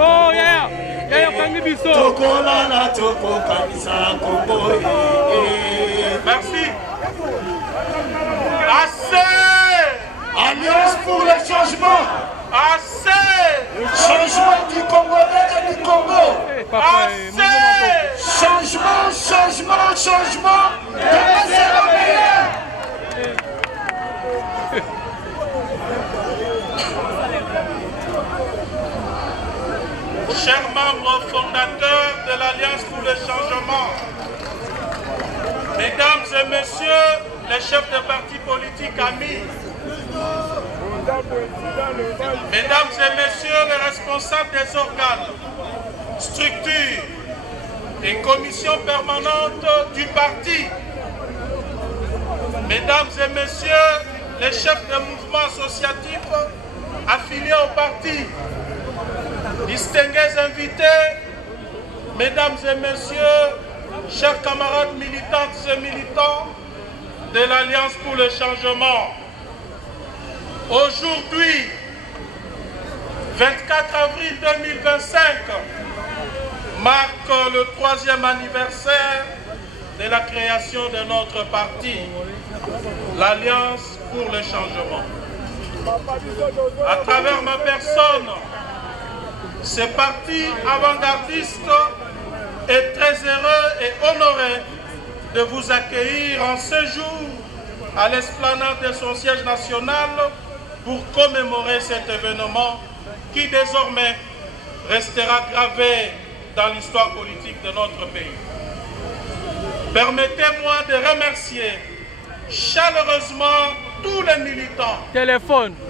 Oh yeah, yeah, Kangibiso. Merci. Assez. Alliance pour le changement. Assez. Le changement du Congolais et du Congo. Assez. Changement, changement, changement. Demain sera meilleur. Chers membres fondateurs de l'Alliance pour le changement, mesdames et messieurs les chefs de partis politiques amis, mesdames et messieurs les responsables des organes, structures et commissions permanentes du parti, mesdames et messieurs les chefs de mouvements associatifs affiliés au parti, distingués invités, mesdames et messieurs, chers camarades militantes et militants de l'Alliance pour le changement. Aujourd'hui, 24 avril 2025, marque le 3e anniversaire de la création de notre parti, l'Alliance pour le changement. À travers ma personne, ce parti avant-gardiste est très heureux et honoré de vous accueillir en ce jour à l'esplanade de son siège national pour commémorer cet événement qui désormais restera gravé dans l'histoire politique de notre pays. Permettez-moi de remercier chaleureusement tous les militants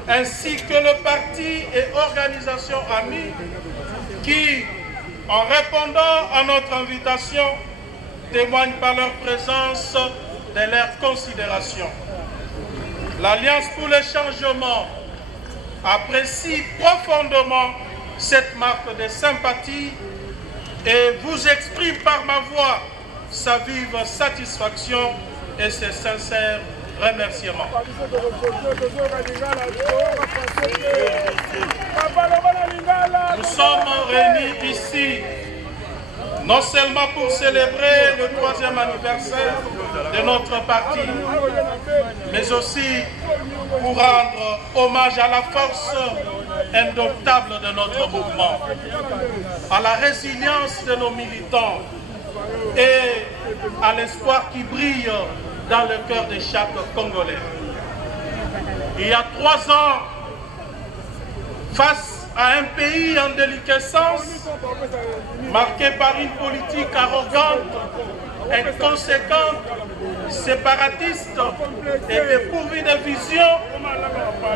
ainsi que le parti et organisation amis qui, en répondant à notre invitation, témoignent par leur présence de leur considération. L'Alliance pour le changement apprécie profondément cette marque de sympathie et vous exprime par ma voix sa vive satisfaction et ses sincères remerciements. Nous sommes réunis ici non seulement pour célébrer le 3e anniversaire de notre parti, mais aussi pour rendre hommage à la force indomptable de notre mouvement, à la résilience de nos militants et à l'espoir qui brille dans le cœur de chaque Congolais. Il y a 3 ans, face à un pays en déliquescence, marqué par une politique arrogante, inconséquente, séparatiste et dépourvue de vision,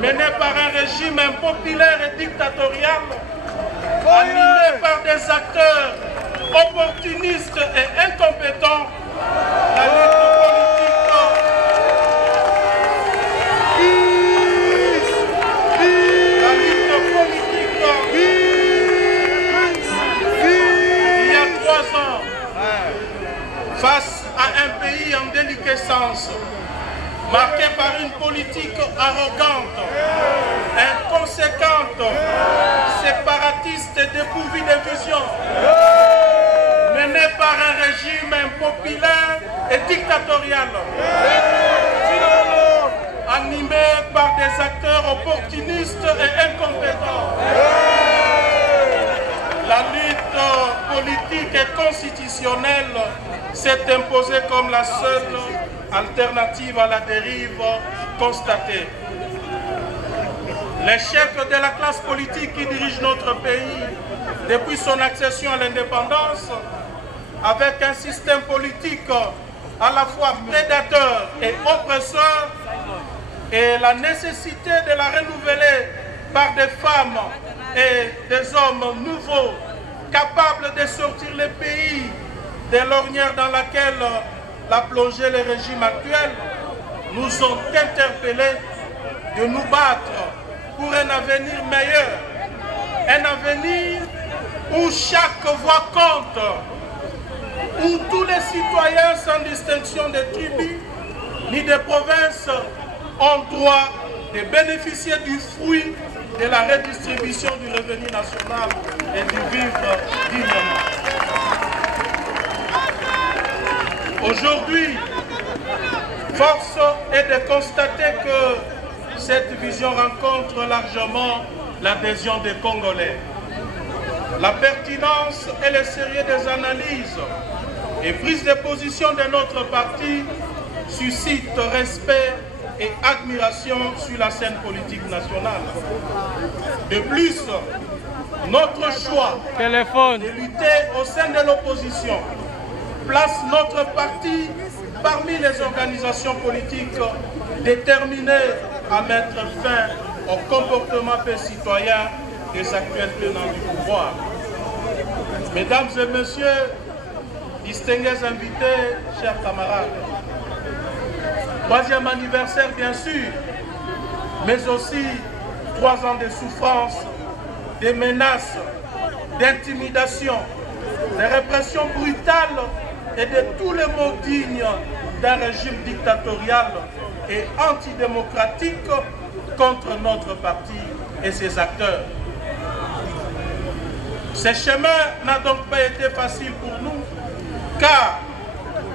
menée par un régime impopulaire et dictatorial, animé par des acteurs opportunistes et incompétents, la lutte face à un pays en déliquescence, marqué par une politique arrogante, inconséquente, séparatiste et dépourvue de vision, menée par un régime impopulaire et dictatorial, animé par des acteurs opportunistes et incompétents. La lutte politique et constitutionnelle s'est imposée comme la seule alternative à la dérive constatée. L'échec de la classe politique qui dirige notre pays depuis son accession à l'indépendance, avec un système politique à la fois prédateur et oppresseur, et la nécessité de la renouveler par des femmes et des hommes nouveaux, capables de sortir le pays de l'ornière dans laquelle l'a plongé le régime actuel, nous ont interpellés de nous battre pour un avenir meilleur. Un avenir où chaque voix compte, où tous les citoyens sans distinction de tribus ni de provinces ont droit de bénéficier du fruit de la redistribution du revenu national et du vivre dignement. Aujourd'hui, force est de constater que cette vision rencontre largement l'adhésion des Congolais. La pertinence et le sérieux des analyses et prises de position de notre parti suscitent respect et admiration sur la scène politique nationale. De plus, notre choix de lutter au sein de l'opposition place notre parti parmi les organisations politiques déterminées à mettre fin au comportement peu citoyen des actuels tenants du pouvoir. Mesdames et messieurs, distingués invités, chers camarades, 3e anniversaire bien sûr, mais aussi 3 ans de souffrance, de menaces, d'intimidation, de répression brutale et de tous les mots dignes d'un régime dictatorial et antidémocratique contre notre parti et ses acteurs. Ce chemin n'a donc pas été facile pour nous, car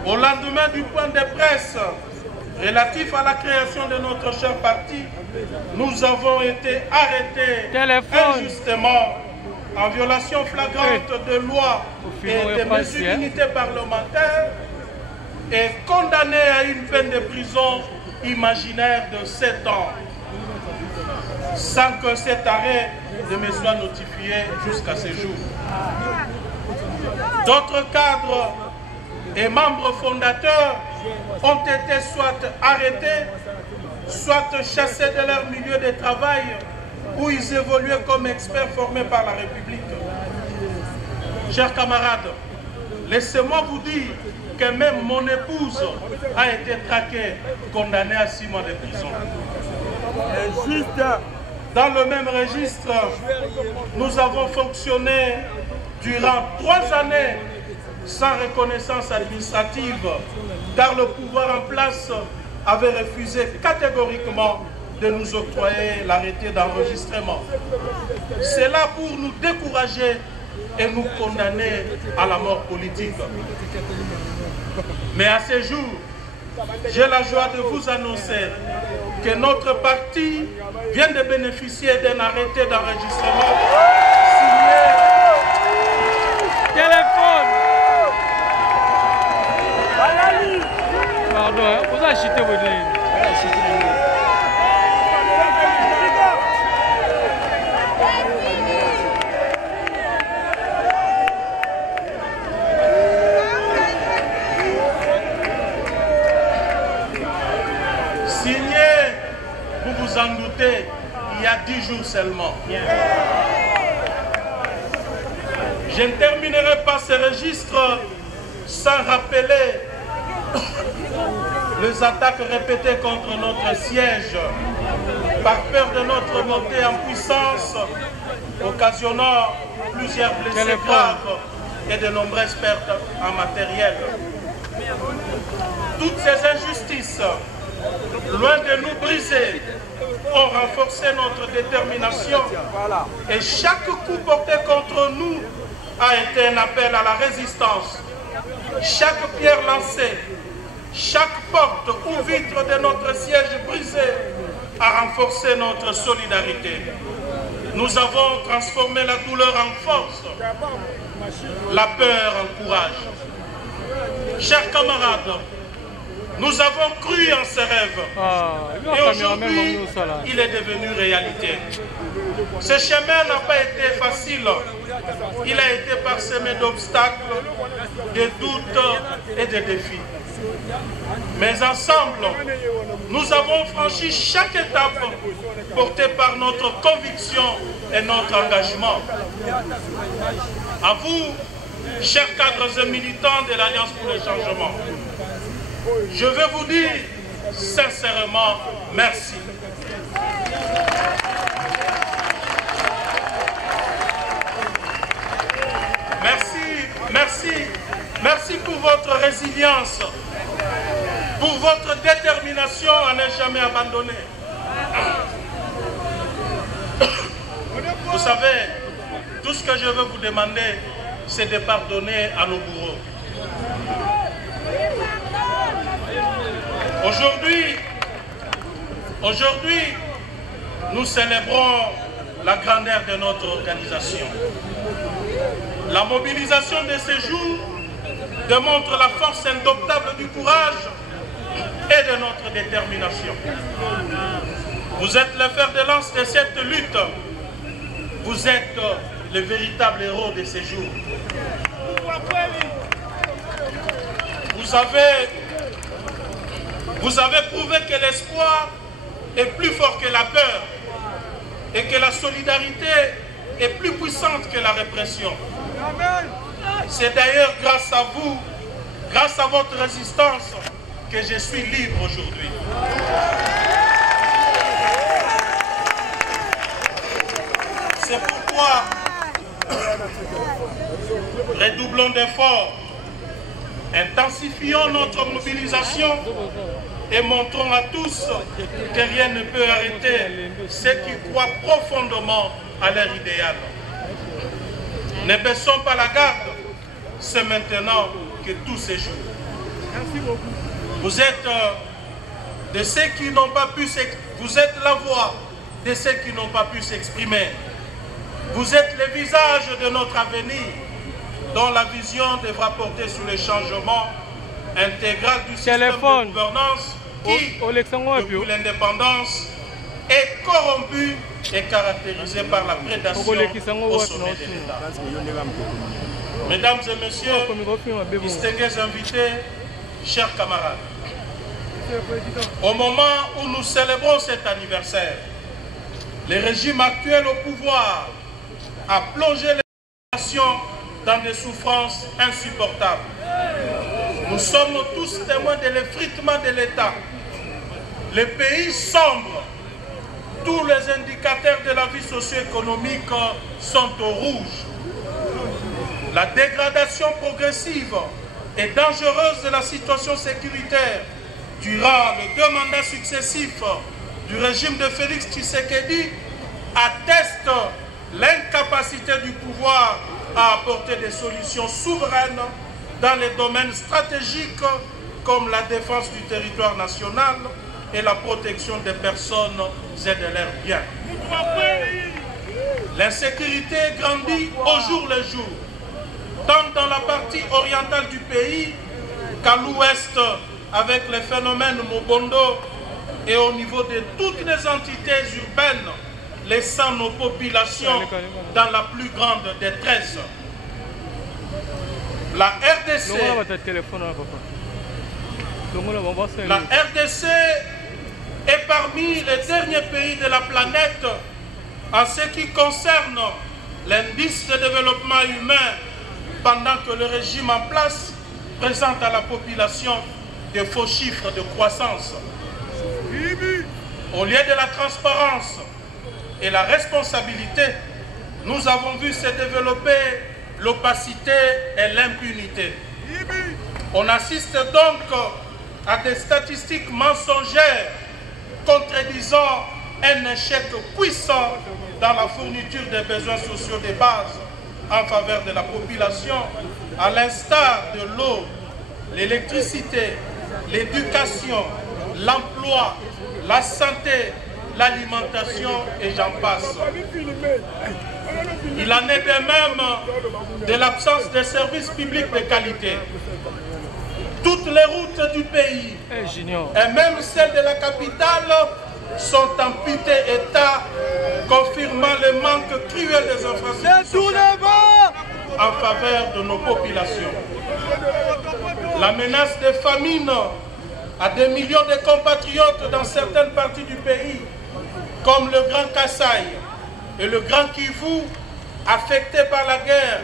au lendemain du point de presse relatif à la création de notre cher parti, nous avons été arrêtés injustement en violation flagrante de lois et de mesures d'unité parlementaire et condamnés à une peine de prison imaginaire de 7 ans, sans que cet arrêt ne me soit notifié jusqu'à ce jour. D'autres cadres et membres fondateurs ont été soit arrêtés, soit chassés de leur milieu de travail où ils évoluaient comme experts formés par la République. Chers camarades, laissez-moi vous dire que même mon épouse a été traquée, condamnée à 6 mois de prison. Dans le même registre, nous avons fonctionné durant 3 années sans reconnaissance administrative, car le pouvoir en place avait refusé catégoriquement de nous octroyer l'arrêté d'enregistrement. C'est là pour nous décourager et nous condamner à la mort politique. Mais à ce jour, j'ai la joie de vous annoncer que notre parti vient de bénéficier d'un arrêté d'enregistrement signé. Téléphone. Pardon, vous achetez vos lignes. Vous vous en doutez, il y a 10 jours seulement. Je ne terminerai pas ce registre sans rappeler les attaques répétées contre notre siège par peur de notre montée en puissance, occasionnant plusieurs blessés graves et de nombreuses pertes en matériel. Toutes ces injustices, loin de nous briser, ont renforcé notre détermination et chaque coup porté contre nous a été un appel à la résistance. Chaque pierre lancée, chaque porte ou vitre de notre siège brisé a renforcé notre solidarité. Nous avons transformé la douleur en force, la peur en courage. Chers camarades, nous avons cru en ce rêve et aujourd'hui, il est devenu réalité. Ce chemin n'a pas été facile. Il a été parsemé d'obstacles, de doutes et de défis. Mais ensemble, nous avons franchi chaque étape portée par notre conviction et notre engagement. À vous, chers cadres et militants de l'Alliance pour le changement, je veux vous dire sincèrement merci. Merci pour votre résilience, pour votre détermination à ne jamais abandonner. Vous savez, tout ce que je veux vous demander, c'est de pardonner à nos bourreaux. Aujourd'hui, nous célébrons la grandeur de notre organisation. La mobilisation de ces jours démontre la force indomptable du courage et de notre détermination. Vous êtes le fer de lance de cette lutte. Vous êtes le véritable héros de ces jours. Vous avez prouvé que l'espoir est plus fort que la peur et que la solidarité est plus puissante que la répression. C'est d'ailleurs grâce à vous, grâce à votre résistance, que je suis libre aujourd'hui. C'est pourquoi redoublons d'efforts, intensifions notre mobilisation et montrons à tous que rien ne peut arrêter ceux qui croient profondément à leur idéal. Ne baissons pas la garde, c'est maintenant que tout se joue. Vous êtes de ceux qui n'ont pas pu s'exprimer. Vous êtes la voix de ceux qui n'ont pas pu s'exprimer. Vous êtes le visage de notre avenir, dont la vision devra porter sur le changement intégral du système de gouvernance qui, depuis l'indépendance, est corrompu et caractérisé par la prédation au sommet de l'État. Mesdames et messieurs, distingués invités, chers camarades, au moment où nous célébrons cet anniversaire, le régime actuel au pouvoir a plongé les nations dans des souffrances insupportables. Nous sommes tous témoins de l'effritement de l'État. Le pays sombre. Tous les indicateurs de la vie socio-économique sont au rouge. La dégradation progressive et dangereuse de la situation sécuritaire durant les 2 mandats successifs du régime de Félix Tshisekedi atteste l'incapacité du pouvoir à apporter des solutions souveraines dans les domaines stratégiques comme la défense du territoire national et la protection des personnes et de leurs biens. L'insécurité grandit au jour le jour, tant dans la partie orientale du pays qu'à l'ouest avec les phénomènes Mobondo et au niveau de toutes les entités urbaines, laissant nos populations dans la plus grande détresse. La RDC est parmi les derniers pays de la planète en ce qui concerne l'indice de développement humain, pendant que le régime en place présente à la population de faux chiffres de croissance. Au lieu de la transparence et la responsabilité, nous avons vu se développer l'opacité et l'impunité. On assiste donc à des statistiques mensongères contredisant un échec puissant dans la fourniture des besoins sociaux de base en faveur de la population, à l'instar de l'eau, l'électricité, l'éducation, l'emploi, la santé, l'alimentation et j'en passe. Il en est de même de l'absence de services publics de qualité. Toutes les routes du pays, et même celles de la capitale, sont en piteux état, confirmant le manque cruel des infrastructures en faveur de nos populations. La menace de famine à des millions de compatriotes dans certaines parties du pays, comme le Grand Kasaï et le Grand Kivu, affectés par la guerre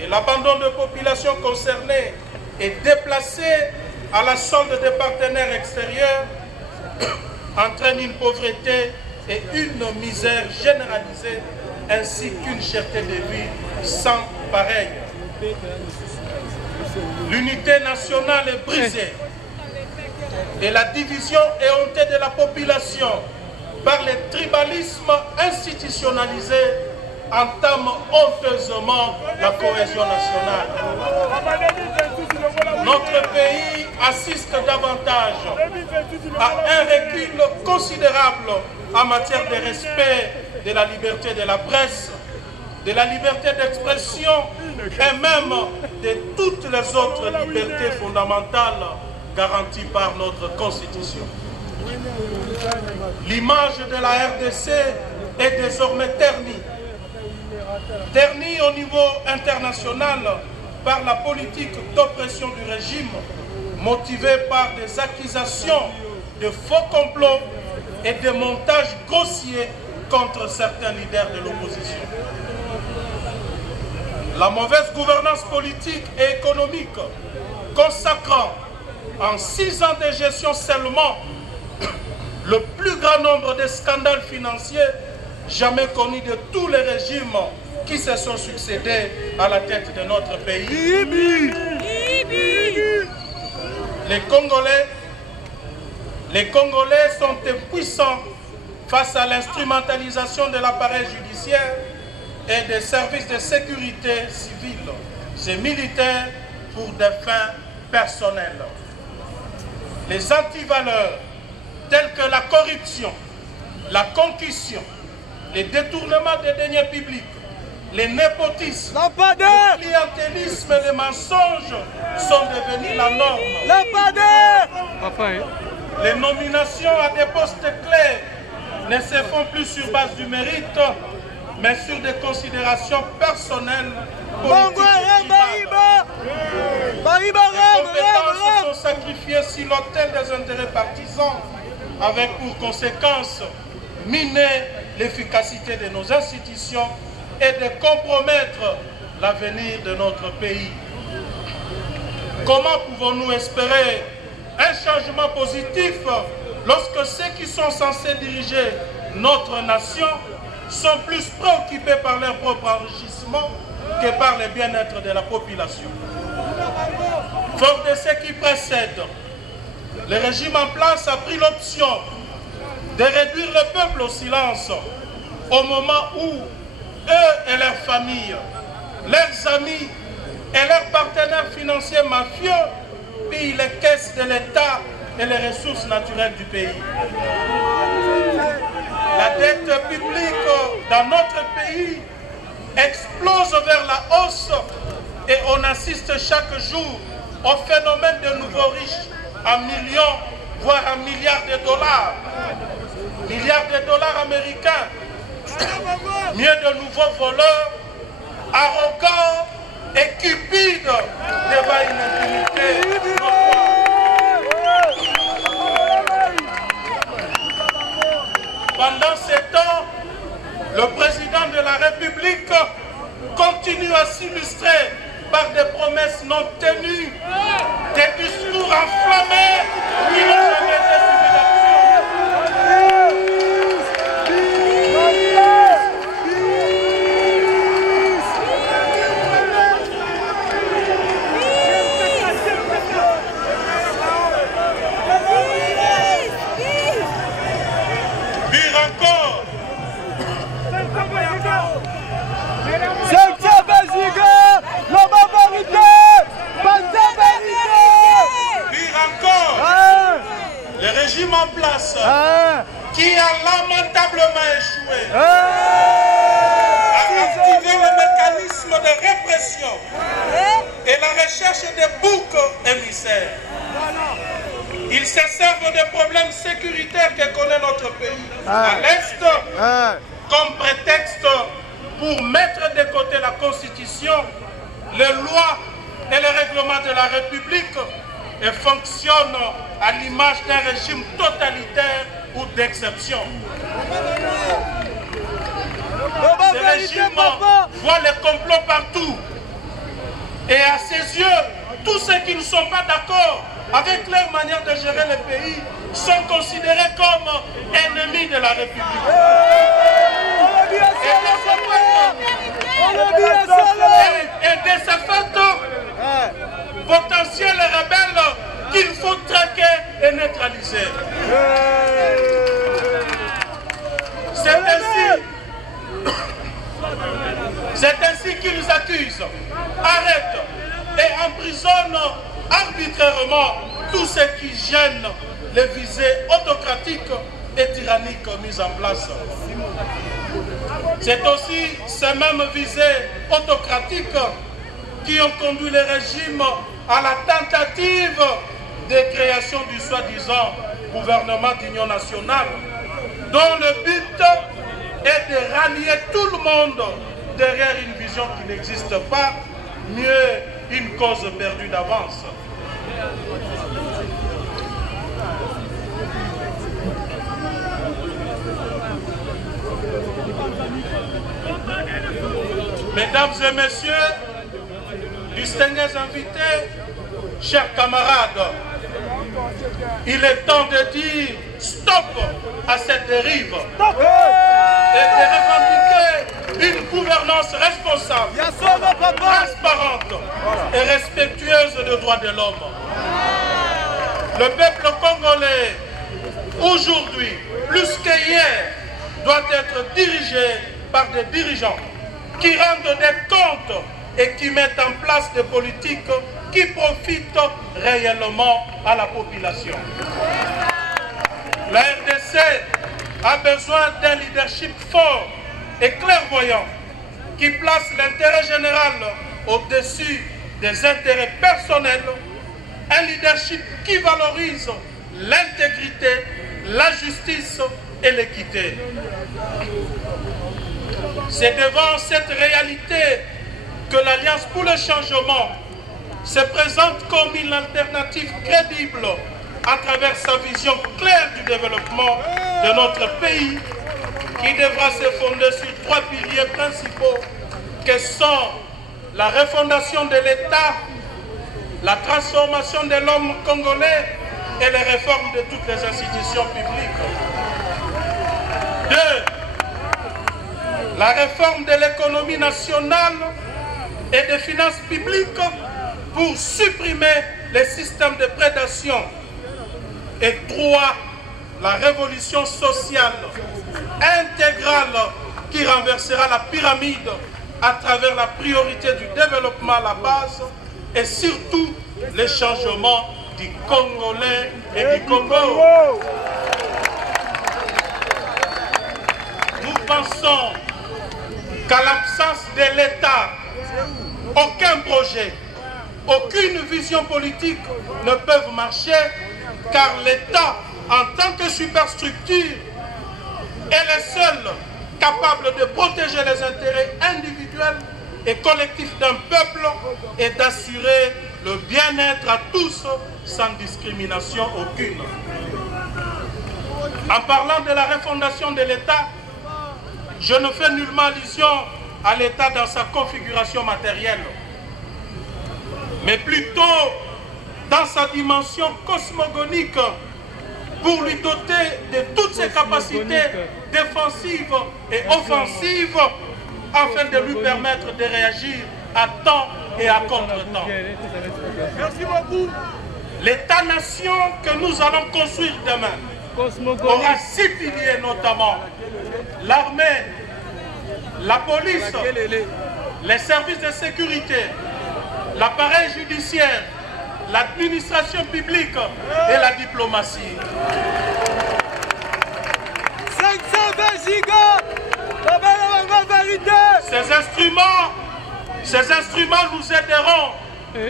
et l'abandon de populations concernées et déplacées à la solde des partenaires extérieurs, entraîne une pauvreté et une misère généralisée, ainsi qu'une cherté de vie sans pareil. L'unité nationale est brisée et la division éhontée de la population par les tribalismes institutionnalisés, entament honteusement la cohésion nationale. Notre pays assiste davantage à un recul considérable en matière de respect de la liberté de la presse, de la liberté d'expression et même de toutes les autres libertés fondamentales garanties par notre Constitution. L'image de la RDC est désormais ternie. Ternie au niveau international par la politique d'oppression du régime, motivée par des accusations de faux complots et des montages grossiers contre certains leaders de l'opposition. La mauvaise gouvernance politique et économique, consacrant en 6 ans de gestion seulement le plus grand nombre de scandales financiers jamais connus de tous les régimes qui se sont succédés à la tête de notre pays. Les Congolais sont impuissants face à l'instrumentalisation de l'appareil judiciaire et des services de sécurité civile et militaires pour des fins personnelles. Les antivaleurs telles que la corruption, la concussion, les détournements des deniers publics, les népotismes, le clientélisme et les mensonges sont devenus la norme. Les nominations à des postes clés ne se font plus sur base du mérite, mais sur des considérations personnelles, politiques et tribales. Les compétences sont sacrifiées sur l'autel des intérêts partisans, avec pour conséquence miner l'efficacité de nos institutions et de compromettre l'avenir de notre pays. Comment pouvons-nous espérer un changement positif lorsque ceux qui sont censés diriger notre nation sont plus préoccupés par leur propre enrichissement que par le bien-être de la population? Fort de ce qui précède, le régime en place a pris l'option de réduire le peuple au silence au moment où eux et leurs familles, leurs amis et leurs partenaires financiers mafieux pillent les caisses de l'État et les ressources naturelles du pays. La dette publique dans notre pays explose vers la hausse et on assiste chaque jour au phénomène de nouveaux riches en millions, voire en milliards de dollars. Milliards de dollars américains. Mieux de nouveaux voleurs, arrogants et cupides devant une impunité. Pendant ce temps, le président de la République continue à s'illustrer par des promesses non tenues, des discours enflammés qui n'ont jamais été suivis d'action. Le régime en place, qui a lamentablement échoué, a activé le mécanisme de répression et la recherche des boucs émissaires. Ils se servent des problèmes sécuritaires que connaît notre pays à l'Est comme prétexte pour mettre de côté la Constitution, les lois et les règlements de la République et fonctionnent à l'image d'un régime totalitaire ou d'exception. Ce régime voit les complots partout. Et à ses yeux, tous ceux qui ne sont pas d'accord avec leur manière de gérer le pays sont considérés comme ennemis de la République. Et de ce fait, potentiels rebelles qu'il faut traquer et neutraliser. C'est ainsi qu'ils accusent, arrêtent et emprisonnent arbitrairement tous ceux qui gênent les visées autocratiques et tyranniques mises en place. C'est aussi ces mêmes visées autocratiques qui ont conduit le régime à la tentative de création du soi-disant gouvernement d'union nationale, dont le but est de rallier tout le monde derrière une vision qui n'existe pas, mieux une cause perdue d'avance. Mesdames et messieurs, distingués invités, chers camarades, il est temps de dire stop à cette dérive et de revendiquer une gouvernance responsable, transparente et respectueuse des droits de l'homme. Le peuple congolais, aujourd'hui, plus qu'hier, doit être dirigé par des dirigeants qui rendent des comptes et qui mettent en place des politiques qui profitent réellement à la population. La RDC a besoin d'un leadership fort et clairvoyant qui place l'intérêt général au-dessus des intérêts personnels, un leadership qui valorise l'intégrité, la justice et l'équité. C'est devant cette réalité que l'Alliance pour le changement se présente comme une alternative crédible à travers sa vision claire du développement de notre pays qui devra se fonder sur 3 piliers principaux que sont la refondation de l'État, la transformation de l'homme congolais et les réformes de toutes les institutions publiques. 2. La réforme de l'économie nationale et des finances publiques pour supprimer les systèmes de prédation. Et 3. La révolution sociale intégrale qui renversera la pyramide à travers la priorité du développement à la base et surtout les changements du Congolais et du Congo. Nous pensons qu'à l'absence de l'État, aucun projet, aucune vision politique ne peuvent marcher car l'État, en tant que superstructure, est le seul capable de protéger les intérêts individuels et collectifs d'un peuple et d'assurer le bien-être à tous sans discrimination aucune. En parlant de la refondation de l'État, je ne fais nullement allusion à l'État dans sa configuration matérielle, mais plutôt dans sa dimension cosmogonique pour lui doter de toutes ses capacités défensives et offensives afin de lui permettre de réagir à temps et à contre-temps. Merci beaucoup. L'État-nation que nous allons construire demain aura 6 piliers notamment. L'armée, la police, les services de sécurité, l'appareil judiciaire, l'administration publique et la diplomatie. 520 gigas, la vérité. Ces instruments nous aideront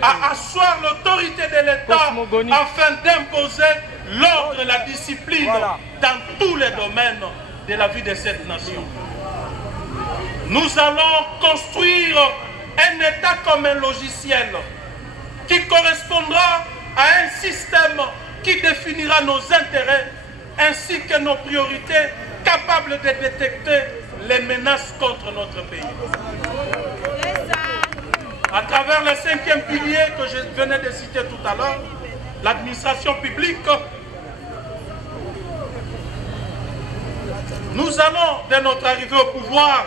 à asseoir l'autorité de l'État afin d'imposer l'ordre et la discipline dans tous les domaines de la vie de cette nation. Nous allons construire un État comme un logiciel qui correspondra à un système qui définira nos intérêts ainsi que nos priorités, capables de détecter les menaces contre notre pays. À travers le 5e pilier que je venais de citer tout à l'heure, l'administration publique, nous allons, dès notre arrivée au pouvoir,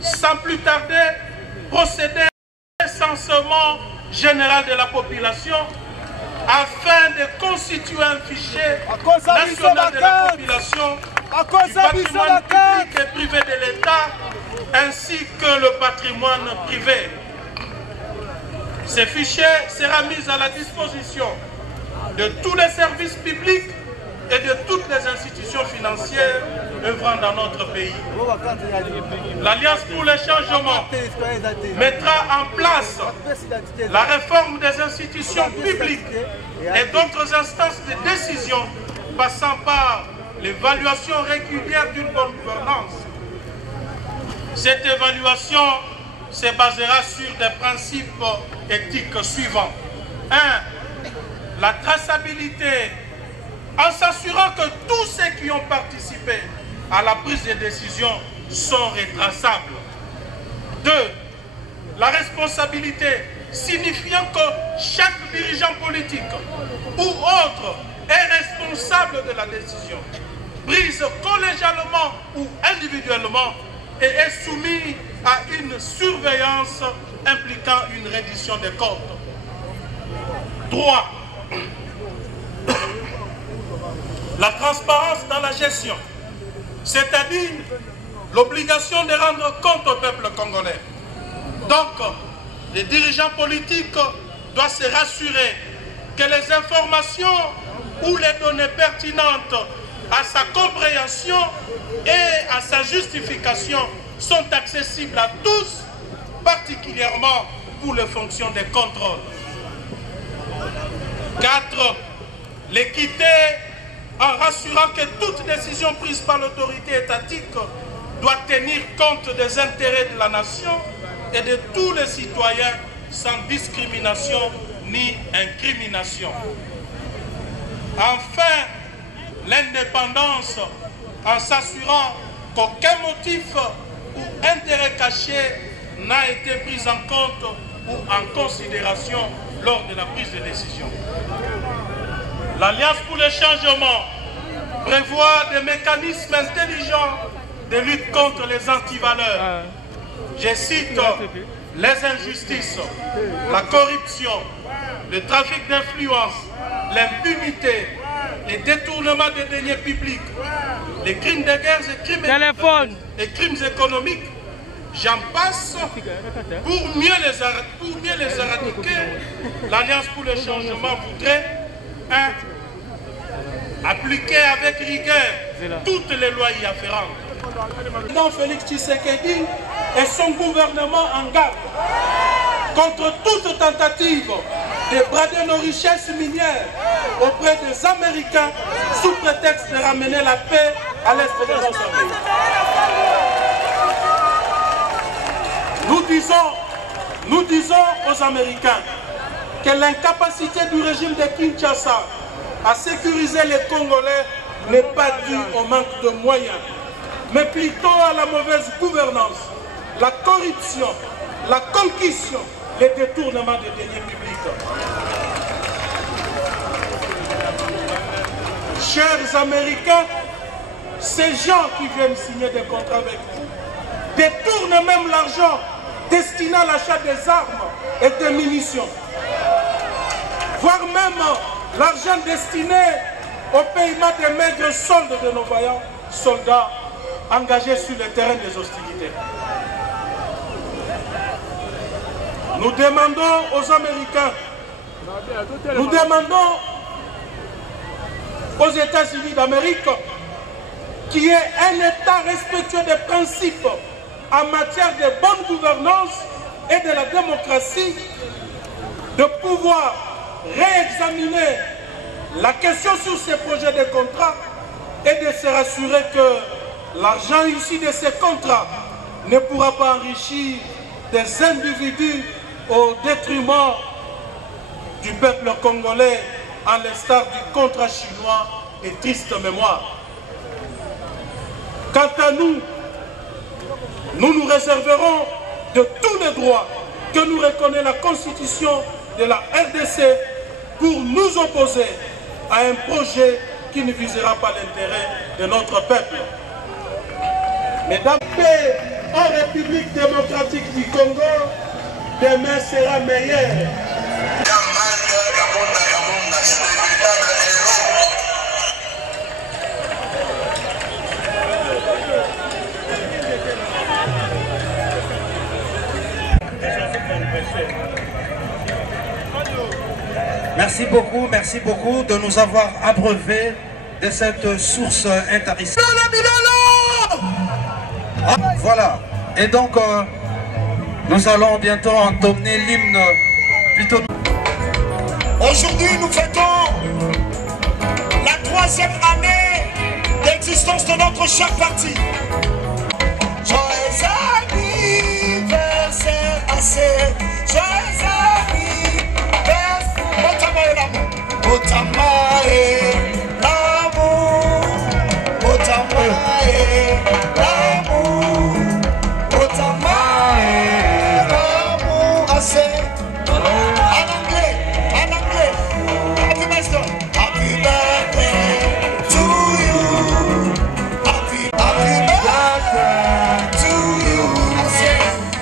sans plus tarder, procéder à un recensement général de la population afin de constituer un fichier national de la population, du patrimoine public et privé de l'État ainsi que le patrimoine privé. Ces fichiers seront mis à la disposition de tous les services publics et de toutes les institutions financières œuvrant dans notre pays. L'Alliance pour le changement mettra en place la réforme des institutions publiques et d'autres instances de décision passant par l'évaluation régulière d'une bonne gouvernance. Cette évaluation se basera sur des principes éthiques suivants. 1. La traçabilité, en s'assurant que tous ceux qui ont participé à la prise de décision sont retraçables. 2. La responsabilité, signifiant que chaque dirigeant politique ou autre est responsable de la décision, prise collégialement ou individuellement, et est soumis à une surveillance impliquant une reddition des comptes. 3. La transparence dans la gestion, c'est-à-dire l'obligation de rendre compte au peuple congolais. Donc, les dirigeants politiques doivent se rassurer que les informations ou les données pertinentes à sa compréhension et à sa justification sont accessibles à tous, particulièrement pour les fonctions de contrôle. 4. L'équité, en rassurant que toute décision prise par l'autorité étatique doit tenir compte des intérêts de la nation et de tous les citoyens sans discrimination ni incrimination. Enfin, l'indépendance, en s'assurant qu'aucun motif ou intérêt caché n'a été pris en compte ou en considération lors de la prise de décision. L'Alliance pour le changement prévoit des mécanismes intelligents de lutte contre les antivaleurs. Je cite les injustices, la corruption, le trafic d'influence, l'impunité, les détournements des deniers publics, les crimes de guerre et crimes économiques, j'en passe. Pour mieux les éradiquer, l'Alliance pour le changement voudrait 1. Appliquer avec rigueur toutes les lois y afférentes. Le président Félix Tshisekedi et son gouvernement en garde contre toute tentative de brader nos richesses minières auprès des Américains sous prétexte de ramener la paix à l'est de Mozambique. Nous disons aux Américains que l'incapacité du régime de Kinshasa à sécuriser les Congolais n'est pas due au manque de moyens, mais plutôt à la mauvaise gouvernance, la corruption, la concussion, les détournements des deniers publics. Chers Américains, ces gens qui viennent signer des contrats avec vous détournent même l'argent destiné à l'achat des armes et des munitions, voire même l'argent destiné au paiement des maigres soldes de nos vaillants soldats engagés sur le terrain des hostilités. Nous demandons aux Américains, nous demandons aux États-Unis d'Amérique qui est un État respectueux des principes en matière de bonne gouvernance et de la démocratie, de pouvoir réexaminer la question sur ces projets de contrats et de se rassurer que l'argent issu de ces contrats ne pourra pas enrichir des individus au détriment du peuple congolais, à l'instar du contrat chinois et triste mémoire. Quant à nous, nous nous réserverons de tous les droits que nous reconnaît la Constitution de la RDC pour nous opposer à un projet qui ne visera pas l'intérêt de notre peuple. Mesdames, en République démocratique du Congo, demain sera meilleur. Merci beaucoup de nous avoir abreuvés de cette source intarissable. Voilà. Et donc, nous allons bientôt entonner l'hymne. Plutôt. Aujourd'hui, nous fêtons la 3e année d'existence de notre cher parti. Joyeux anniversaire à ces joyeux anniversaire. Otamae l'amour, Otamae l'amour, Otamae l'amour à ces. En anglais, happy birthday, happy birthday to you, happy birthday to you,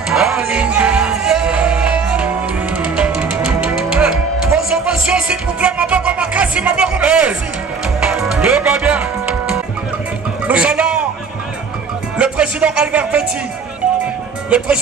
happy birthday. Vos ovations s'il vous plaît, ma bonne Makassi, ma bonne Makassi. Nous allons, le président Albert Petit, le président